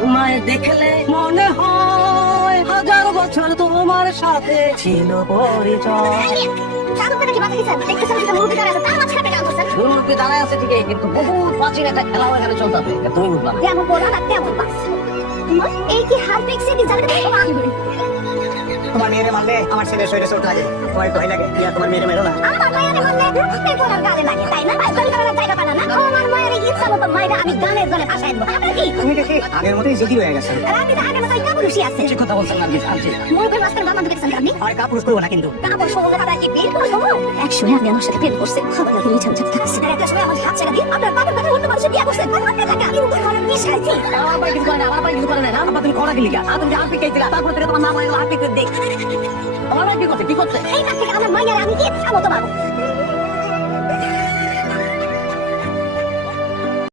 তোমায় দেখলে মনে হয় 1000 বছর তোমার সাথে ছিল পরিচয়। মুরব্বী দাঁড়ায় আছে ঠিকই, কিন্তু বহু প্রাচীন একটা খেলা এখানে চলতেছে, তুমি বুঝবা না। তোমার মেয়েরে মারলে আমার ছেলের শরীরে চোট লাগে, তোমার ভয় লাগে, তোমার মেয়েরে মেরো না। তুমি দেখি আগের মতোই জেদি হয়ে গেছে। ঠিক কথা বলছেন না, আনছি। আর কাপুরুষ করবো না কিন্তু। আমার ভাই কিছু করে না, আমার ভাই কিছু করে না। আমার তুমি করা দিলি কেন? তুমি হাত পিকাইছিলা, তারপর থেকে তোমার মা বলে হাত পিকে দেখ। আমার ভাই কি করছে? এই না থেকে আমার মায়ের আমি কি খাবো তোমার